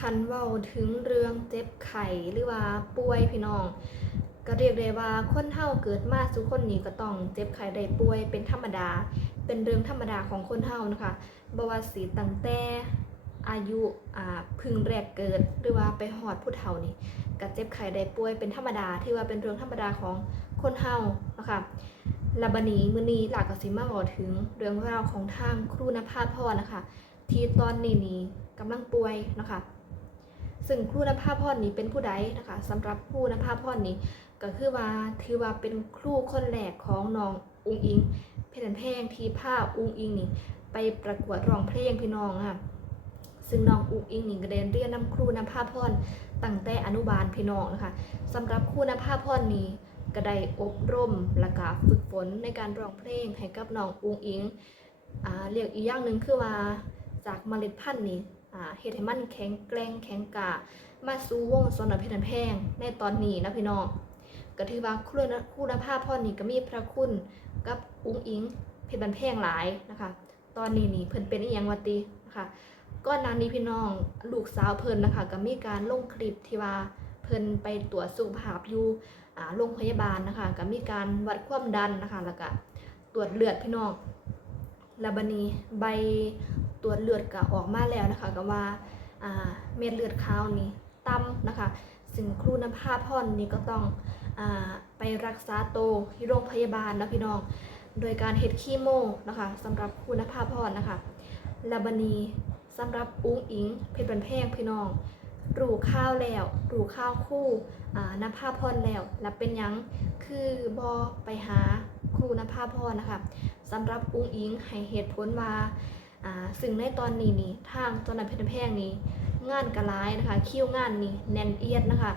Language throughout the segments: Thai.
คันเว้าถึงเรื่องเจ็บไข้หรือว่าป่วยพี่น้อง ก็เรียกได้ว่าคนเฮาเกิดมาสุคนนี้ก็ต้องเจ็บไข้ได้ป่วยเป็นธรรมดา เป็นเรื่องธรรมดาของคนเฮานะคะบ่ว่าสิตั้งแต่อายุอ่าพึ่งแรกเกิดหรือว่าไปฮอดผู้เฒ่านี่ก็เจ็บไข้ได้ป่วยเป็นธรรมดาที่ว่าเป็นเรื่องธรรมดาของคนเฮานะคะละบัดนี้มื้อนี้หลากก็สิมาเว้าถึงเรื่องราวของทางครูนภาพรนะคะ ที่ตอนนี้นี่กำลังป่วยนะคะ ซึ่งครูนภาพรนี้เป็นผู้ใดนะคะสำหรับครูนภาพรนี้ ก็คือว่าถือว่าเป็นครูคนแรกของน้องอุงอิง เพชรแพงที่พาอุงอิงนี่ไปประกวดร้องเพลงพี่น้องค่ะซึ่งน้องอุงอิงนี่ก็ได้เรียนนำครูนภาพรตั้งแต่อนุบาลพี่น้องนะคะสำหรับครูนภาพรนี้ก็ได้อบรมและก็ฝึกฝนในการร้องเพลงให้กับน้องอุงอิงอ่าเรียกอีกอย่างหนึ่งคือว่าจากเมล็ดพันธุ์นี้ อ่าเฮ็ดให้มันแข็งแกร่งแข็งกามาสู่วงสนเพชรแพงในตอนนี้นะพี่น้องก็ถือว่าครูนครูนภาพรนี้ก็มีพระคุณกับอุ้งอิงเพชรบันแพงหลายนะคะ ตอนนี้นี่เพิ่นเป็นอีหยังวะตินะคะก้อนหน้านี้พี่น้องลูกสาวเพิ่นนะคะก็มีการลงคลิปที่ว่าเพิ่นไปตรวจสุขภาพอยู่อ่าโรงพยาบาลนะคะก็มีการวัดความดันนะคะแล้วก็ตรวจเลือดพี่น้อง แล้วบัดนี้ใบตรวจเลือดก็ออกมาแล้วนะคะ ก็ว่าเม็ดเลือดขาวนี่ต่ำนะคะ ซึ่งครูนภาพรนี่ก็ต้องอไปรักษาโตที่โรงพยาบาลนะพี่น้อง โดยการเฮ็ดคีโมนะคะสำหรับครุณภาพพรนะคะและบันนี้สำหรับอุ้งอิงเพชรบันแพงพี่น้องรูข้าวแล้วรูข้าวคู่อ่านภาพรแล้ว และเป็นยังคือบอไปหา ครูนภาพรนะคะสำหรับอุ้งอิงให้เหตุผลว่าอ่าซึ่งในตอนนี้นี่ทางตอนนั้นเพชรบันแพงนี้งานกระร้ายนะคะคิวงานนี่แน่นเอียดนะคะ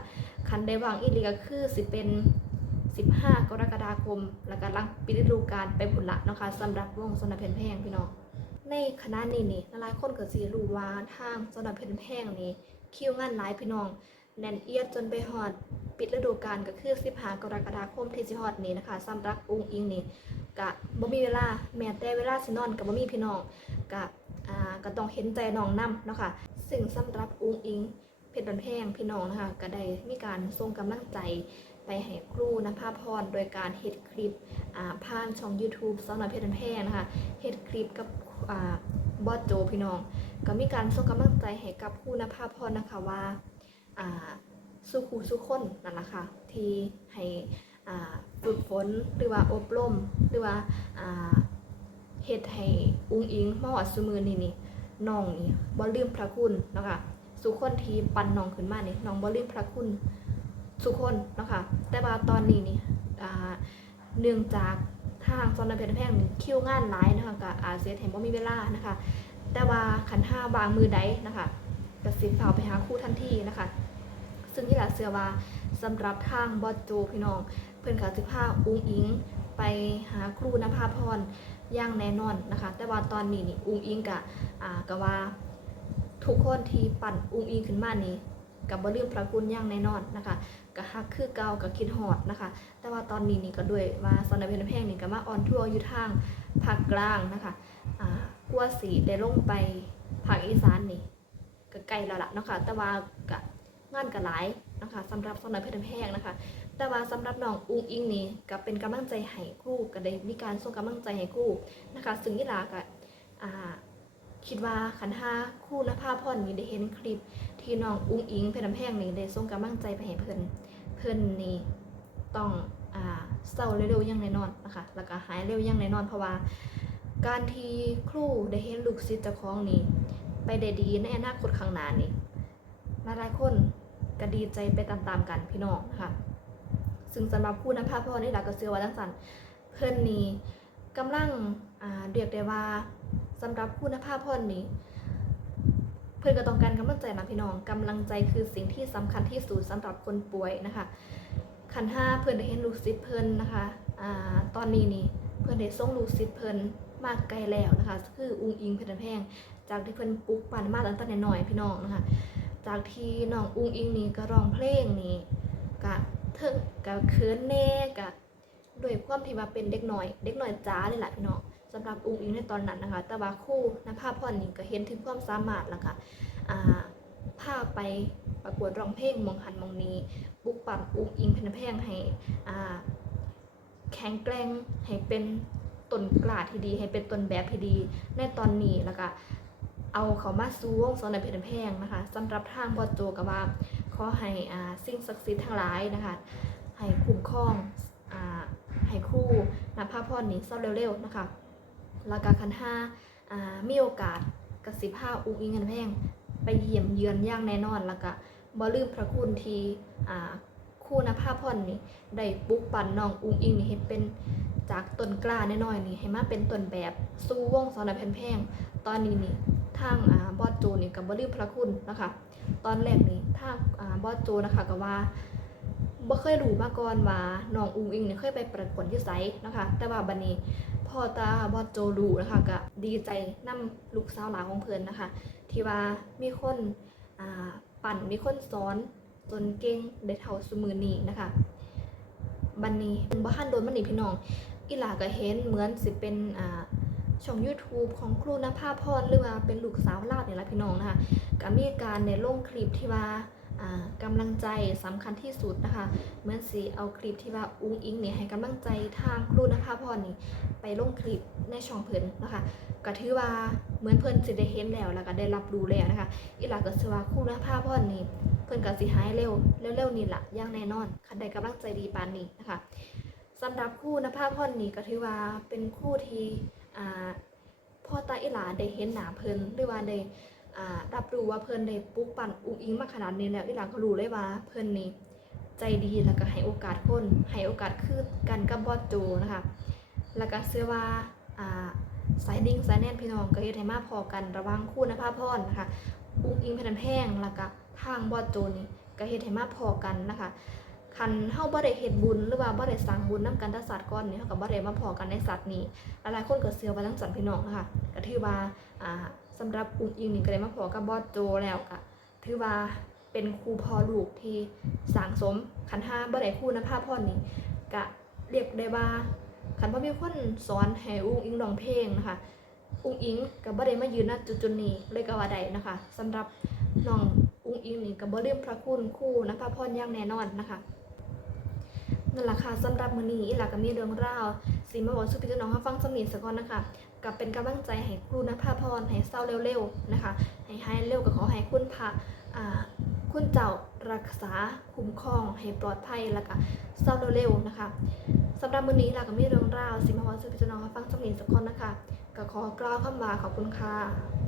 คันได้วางอีลีก็คือสิเป็น 15 กรกฎาคม แล้วก็ลังปิดฤดูกาลไปผุนละนะคะสำหรับวงสนดเพชรแพงพี่น้องในคณะนี้นี่หลายคนก็สิรู้ว่าทางสนดเพชรแพงนี่คิวงานหลายพี่น้องแน่นเอียดจนไปฮอด ปิดฤดูกาลก็คือ15กรกฎาคมที่สิฮอดนี้นะคะสำหรับองค์อิงนี่ก็บ่มีเวลาแม้แต่เวลาสินอนก็บ่มีพี่น้องก็อ่าก็ต้องเห็นใจน้องนํเนาะค่ะซึ่งสำหรับองค์อิงเพชรบันแพงพี่น้องนะคะก็ได้มีการส่งกำลังใจไปให้ครูนภาพรโดยการเฮ็ดคลิปอ่าผ่านช่อง YouTube สำหรับเพชรบันแพงนะคะเฮ็ดคลิปกับอ่าบอสโจพี่น้อง ก็มีการส่งกำลังใจให้กับครูนภาพรนะคะว่า สู้ครูสู้คนนั่นแหละค่ะที่ให้อ่าฝึกฝนหรือว่าอบรมหรือว่าเฮ็ดให้อุ้งอิงมาหอดซุมือนี่นี่น้องนี่บ่ลืมพระคุณนะคะสุคนที่ปันน้องขึ้นมานี่น้องบ่ลืมพระคุณสุคนนะคะแต่ว่าตอนนี้นี่เนื่องจากทางซอนนเพชรแพงคิวงานหลายนะคะก็อาเสียแถมบ่มีเวลานะคะ แต่ว่าขันห้าบางมือใดนะคะก็สิฝ่าวไปหาคู่ทันทีนะคะ ซึ่งที่หลาเสือว่าสำหรับทางบอสโจพี่น้อง เพื่อนขาสิพาอุ้งอิง ไปหาครูนภาพรอย่างแน่นอนนะคะ แต่ว่าตอนนี้นี่อุ้งอิงกะอ่าก็ว่าทุกคนที่ปั่นอุ้งอิงขึ้นมานี้กับบลืมพระคุณอย่างแน่นอนนะคะก็ฮักคือเกากับคิดฮอดนะคะ แต่ว่าตอนนี้นี่ก็ด้วยว่าซอนดาเพนแพงนี่ก็มาออนทัวร์อยู่ทางภาคกลางนะคะอ่ากลัวสีได้ลงไปภาคอีสานนี่ก็ใกลแล้วล่ะเนาะคะแต่ว่าก็ งานก็หลายนะคะสำหรับซอนดาเพนแพงนะคะ แต่ว่าสำหรับน้องอุ้งอิงนี่ก็เป็นกำลังใจให้ครูก็ได้มีการส่งกำลังใจให้ครูนะคะ ซึ่งนี่ล่ะก็อ่าคิดว่าขันห้าคู่นภาพรนี่ได้เห็นคลิป ที่น้องอุ้งอิงเพชรน้ำแพงนี่ได้ส่งกำลังใจไปให้เพิ่อนเพิ่อนนี่ต้องอ่าเศร้าเร็วๆอย่างแน่นอนนะคะแล้วก็หายเร็วอย่างแน่นอน เพราะว่าการที่ครูได้เห็นลูกศิษย์เจ้าของนี่ไปได้ดีในอนาคตข้างหน้านี่หลายๆคน ก็ดีใจไปตามๆกันพี่น้องนะคะซึ่งสำหรับคู่นภาพรนี่หลักก็เชื่อว่าจังสันเพิ่อนนี่กำลังเรียกได้ว่าสำหรับคุณภาพพรนี้ เพื่อนก็ต้องการกำลังใจนะพี่น้องกำลังใจคือสิ่งที่สำคัญที่สุดสำหรับคนป่วยนะคะขันห้าเพื่อนได้เห็นลูกศิษย์เพื่อนนะคะอ่าตอนนี้นี่เพื่อนได้ส่งลูกศิษย์เพื่อนมากไกลแล้วนะคะ คืออุ้งอิงเพชรแพงจากที่เพื่อนปลุกปันมาตั้งแต่น้อยๆพี่น้องนะคะ จากที่น้องอุ้งอิงนี่ก็ร้องเพลงนี่กะเถิงกะเคินแน่กะด้วยความที่ว่าเป็นเด็กหน่อย เด็กหน่อยจ้าเลยแหละพี่น้องสำหรับอุ้งอิงในตอนนั้นนะคะ แต่ว่าคู่นภาพพรนี่ก็เห็นถึงความสามารถแล้วค่ะอ่าภาพไปประกวดร้องเพลงมองหันมองนี้ปลุกปั่นอุ้งอิงเพนแพงให้อ่าแข็งแกร่งให้เป็นต้นกล้าที่ดี ให้เป็นต้นแบบที่ดี ในตอนนี้แล้วก็ เอาเขามาสู่วงสอนในเพนแพงนะคะสำหรับทางบอโจกับว่าขอให้อ่าสิ่งศักดิ์สิทธิ์ทั้งหลายนะคะ ให้คุ้มครองอ่าให้ครู่นภาพพรนี้เศร้าเร็วๆนะคะแล้วก็คันห้าอ่ามีโอกาสกสิภาอุ้งอิงกันแพงไปเยี่ยมเยือนอย่างแน่นอนแล้วก็บ่ลืมพระคุณที่อ่าคู่นภาพรนี่ได้ปลุกปั่นน้องอุ้งอิงนี่ให้เป็นจากต้นกล้าแน้อยๆนี่ให้มาเป็นต้นแบบสู้วงสอนแผ่นแพงตอนนี้นี่ ทางอ่าบอสโจนี่ก็บ่ลืมพระคุณนะคะตอนแรกนี่ทางอ่าบอสโจนะคะก็ว่าบ่เคยรู้มาก่อนว่าน้องอุ้งอิงเนี่ยเคยไปประกวดที่ไสนะคะ แต่ว่าบัดนี้พ่อตาบอดโจรู้นะคะก็ดีใจนํลูกสาวหลานของเพิ่อนนะคะ ที่ว่ามีคนอ่าปั่นมีคนสอนจนเก่งได้เท่าสมือนี้นะคะบัดนี้บ่ทันโดนมันนี่พี่น้องอีหลาก็เห็นเหมือนสิเป็นอ่า ช่อง YouTube ของครูนภาพรหรือว่าเป็นลูกสาวลาดนี่แหละพี่น้องนะคะก็มีการในลงคลิปที่ว่าอ่ากำลังใจสำคัญที่สุดนะคะเหมือนสีเอาคลิปที่ว่าอุ้งอิงเนี่ยให้กำลังใจทางครูนภาพรนี่ไปลงคลิปในช่องเพิ่นนะคะก็ถือว่าเหมือนเพิ่นสิได้เห็นแล้วแล้วก็ได้รับรู้แล้วนะคะอีหลาก็เชื่อว่าครูนภาพรนี่เพิ่นก็สิหายเร็วเร็วๆนี่ละอย่างแน่นอนคันใดกำลังใจดีปานนี้นะคะสำหรับครูนภาพรนี่ก็ถือว่าเป็นครูที่ อ่าพ่อตาอีหลาได้เห็นหนาเพิ่นหรือว่าได้อ่ารับรู้ว่าเพิ่นได้ปลุกปั่นอุ้งอิงมาขนาดนี้แล้วอีหลังก็รู้เลยว่าเพิ่นนี่ใจดีแล้วก็ให้โอกาสคนให้โอกาสคือกันกับบอสโจนะคะแล้วก็เชื่อว่าอ่าสายดิ่งสายแน่นพี่น้องก็เฮ็ดให้มาพอกันระวังคู่นภาพรนะคะอุ้งอิงเพนันแพงแล้วก็ทางบอสโจนี่ก็เฮ็ดให้มาพอกันนะคะ คันเฮาบ่ได้เฮ็ดบุญหรือว่าบ่ได้สร้างบุญนํกันแตศาสตร์ก่อนนี่เฮาก็บ่ได้มาพอกันในศาสตร์นี้หลายๆคนก็เชื่อว่าจังซั่นพี่น้องนะคะก็ถือว่าอ่าสำหรับอุ้งอิงนี่ก็ได้มาพอกับบอสโจแล้วก็ถือว่าเป็นครูพ่อลูกที่สร้างสมขันห้าบ่ได้คู่นภาพ่อนี่ก็เรียกได้ว่าขันพ่อมีคนสอนให้อุ้งอิงร้องเพลงนะคะอุ้งอิงก็บ่ได้มายืนณจุดจุดนี้เลยก็ว่าได้นะคะสำหรับน้องอุ้งอิงนี่ก็บ่ลืมพระคุณครู่นภาพ่ออย่างแน่นอนนะคะ นั่นแหละค่ะสำหรับมื้อนี้อีหลาก็มีเรื่องราวสิมาบอกสู่พี่น้องเฮาฟังสำนีสักก่อนนะคะกับเป็นกำลังใจให้ครูนภาพรให้เศร้าเร็วๆนะคะให้หายเร็วก็ขอให้คุณพระอ่าคุณเจ้ารักษาคุ้มครองให้ปลอดภัยแล้วก็เศร้าเร็วๆนะคะสำหรับมื้อนี้เราก็มีเรื่องราวสิมาขอสื่อพี่น้องฟังสำนีสักคนนะคะก็ขอกล่าวคำว่าขอบคุณค่ะ